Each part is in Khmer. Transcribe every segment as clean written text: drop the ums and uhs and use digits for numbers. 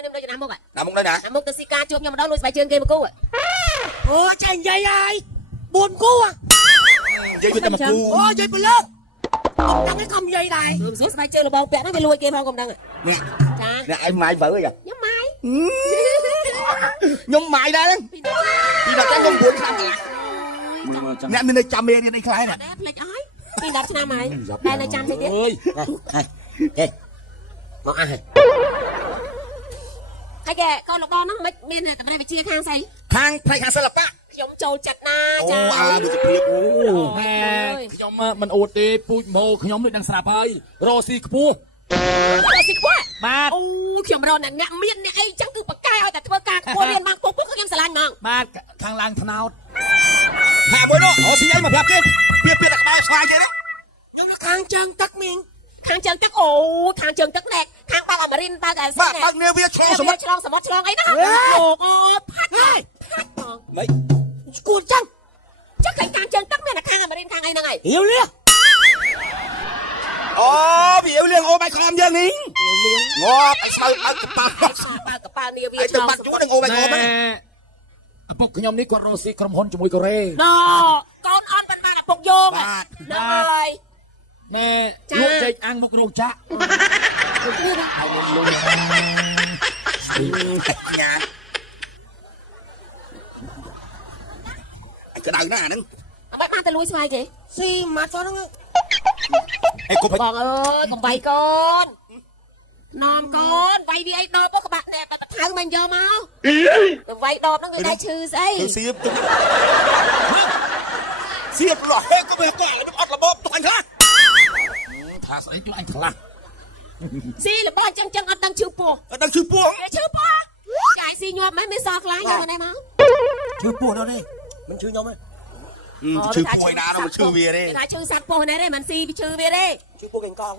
ខ្ញុំនៅឆ្នាំមុខណាមុខនៅណាមុខទៅស៊ីការជួបខ្ញុំម្ដងលួចស្បែកជើងគេមកគូអូចាញ់យាយហើយ4គូនិយាយទៅមកគូអូយាយប្រឡងខ្ញុំដឹងឯងខំយាយដែរសួរស្បែកជើងរបស់ពាក់ហ្នឹងវាលួចគេផងខ្ញុំដឹងនេះចាអ្នកឯងម៉ាយវើអីខ្ញុំម៉ាយខ្ញុំម៉ាយដែរហ្នឹងពីដល់ខ្ញុំ9ឆ្នាំកន្លះអ្នកមាននៅចាំមេរៀនអីខ្លះណាផ្លេចអស់ពី10ឆ្នាំហើយតែនៅចាំតិចទៀតអើយហេមកអះហើយកែកូនលោកបងហ្នឹងមិនមានតែវិជ្ជាខាងស្អីខាងផ្នែកខាងសិល្បៈខ្ញុំចូលចិត្តណាចាអូអាដូចព្រៀបអូម៉ែខ្ញុំមិនអួតទេពូជម៉ូខ្ញុំនេះដឹងស្រាប់ហើយរស់ស៊ីខ្ពស់រស់ស៊ីខ្ពស់បាទអូខ្ញុំរកអ្នកមានអ្នកអីចឹងគឺបកកែឲ្យតែធ្វើការខ្ពស់មានមកពុកខ្ញុំស្រឡាញ់ហ្មងបាទខាងឡើងថ្នោតហាមួយនោះអូស៊ីអីមកប្រាប់គេពីតែក្បែរស្វាយគេនេះខ្ញុំនៅខាងជើងទឹកមីងខាងជើងទឹកអូខាងជើងទឹកណែខាងបើកអមរិនបើកអាបាទបើកនាវាឆ្លងសមុទ្រឆ្លងសមុទ្រឆ្លងអីណាអូផាត់ហើយផាត់ហ្មងមិនស្គួតចឹងខាងជើងទឹកមានតែខាងអមរិនខាងអីហ្នឹងហើយរាវលៀអូវារាវលៀងអូបាយខំយើងនេះងាប់ឲ្យស្មៅឲ្យកប៉ាល់បើកប៉ាល់នាវាឆ្លងបាត់ជួនឹងអូបាយខំហ្នឹងឪពុកខ្ញុំនេះគាត់រស់ស៊ីក្រុមហ៊ុនជាមួយកូរ៉េណកូនអត់បានឪពុកយកបាទហើយណែលក់ចេកអាំងមុខរោងចក្រញ៉ាក្តៅណាស់ហ្នឹងអត់បានទៅលួចស្វាយគេស៊ីម៉ាត់ហ្នឹងអេគប់បងអើយកុំវាយកូនណំកូនវាយវាអីដបក្បាក់ណែបើថៅមិនយកមកវាយដបហ្នឹងគេដែរឈឺស្អីសៀបសៀបលោះហេក៏វាក៏អត់របបទុកអញខ្លះថាស្អីជួយអញខ្លះស៊ីរបស់ចឹងអត់ដឹងឈឺពោះអត់ដឹងឈឺពោះឈឺពោះកាយស៊ីញាប់មិនមានសល់ខ្លាញ់យកមកនេះមកឈឺពោះដល់នេះមិនឈឺខ្ញុំទេឈឺពោះឯណានោះមិនឈឺវាទេគេថាឈឺសាច់ពោះនេះទេមិនស៊ីវាឈឺវាទេឈឺពោះកេងកង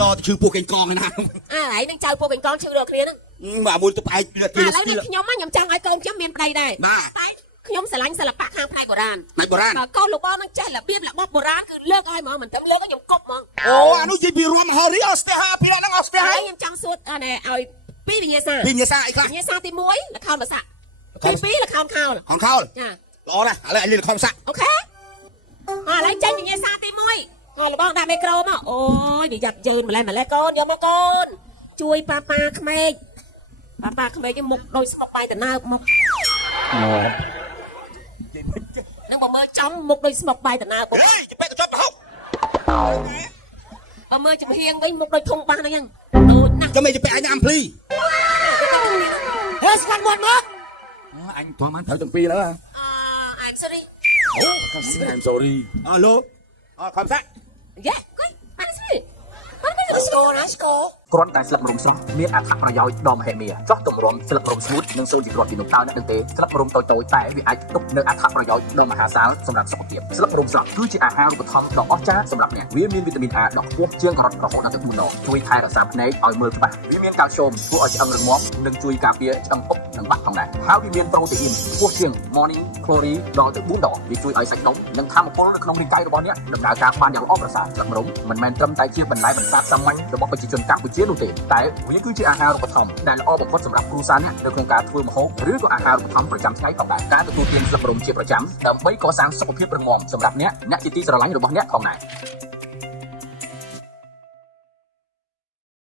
ណោឈឺពោះកេងកងឯណាអាហើយនឹងចៅពោះកេងកងឈឺដល់គ្នាហ្នឹងបាទមួយទៅផ្អែកពីឥឡូវនេះខ្ញុំចង់ឲ្យកូនខ្ញុំមានប្តីដែរបាទខ្ញុំស្រឡាញ់សិល្បៈខាងផ្នែកបុរាណផ្នែកបុរាណកូនលោកបងនឹងចេះរបៀបរបបបុរាណគឺលើកឲ្យហ្មងមិនត្រឹមលើកឲ្យខ្ញុំគប់ហ្មងអូអានោះនិយាយពីរួមហេរីអស្ទះពីហ្នឹងអស្ទះហើយខ្ញុំចង់សួរអានេះឲ្យពីវិញ្ញាសាអីខ្លះវិញ្ញាសាទី1ល្ខោនបាសាក់ទី2ល្ខោនខោលចាល្អណាស់ឥឡូវឲ្យលេងល្ខោនបាសាក់អូខេឥឡូវចេញវិញ្ញាសាទី1ហើយលោកបងដាក់មីក្រូមកអូយវាយ៉ាប់ជើនម្លេះកូនយកមកកូនជួយប៉ាក្មេកគេមុខដូចស្មុកបាយតណើបមកនឹងបើមើលចំមុខដូចស្មុកបាយតណើបហេជពេកទៅចាប់ប្រហុកបើមើលចំហៀងវិញមុខដូចធុងបាសហ្នឹងដូចណាស់ចាំមិនជពេកអញអាំភ្លីហេស្កាត់មាត់មកអញព្រមត្រូវទាំងពីរแล้วI'm sorry អូ I'm sorry អឡូខំសាក់យ៉ាកុយបានស្រីស្គរណាស្គរគ្រាន់តែស្លឹកម្រុំស្រស់មានអត្ថប្រយោជន៍ដ៏មហិមាចោះទម្រាំស្លឹកម្រុំស្ងួតនិងសូនជាគ្រាប់ពីនោះតើអ្នកដឹងទេស្លឹកម្រុំតូចៗតែវាអាចផ្ទុកនៅអត្ថប្រយោជន៍ដ៏មហាសាលសម្រាប់សុខភាពស្លឹកម្រុំស្រស់គឺជាអាហារូបត្ថម្ភដ៏អស្ចារ្យសម្រាប់អ្នកវាមានវីតាមីន A ដ៏ខ្ពស់ជាងការ៉ុតរហូតដល់ទៅ4ដងជួយថែរក្សាភ្នែកឲ្យមើលច្បាស់វាមានកាល់ស្យូមធ្វើឲ្យឆ្អឹងរឹងមាំនិងជួយការពារឆ្អឹងពុកនិងបាក់ផងដែរហើយវាមានប្រូតេអ៊ីនខ្ពស់ជាង Morning Glory ដល់ទៅ4ដងវាជួយឲ្យសាច់ដុំនិងធម៌ពលនៅក្នុងរាងកាយរបស់អ្នកដំណើរការបានយ៉ាងល្អប្រសើរស្លឹកម្រុំមិនមែនត្រឹមតែជាបន្លែបន្សាបសាមញ្ញរបស់ប្រជាជនកម្ពុជានោះទេតែវាគឺជាអាហារូបត្ថម្ភដែលល្អបំផុតសម្រាប់គ្រួសារអ្នកនៅក្នុងការធ្វើម្ហូបឬក៏អាហារូបត្ថម្ភប្រចាំថ្ងៃផងដែរការទទួលទានស្លឹកម្រុំជាប្រចាំដើម្បីកសាងសុខភាពរឹងមាំសម្រាប់អ្នកជាទីស្រឡាញ់របស់អ្នកផងដែរ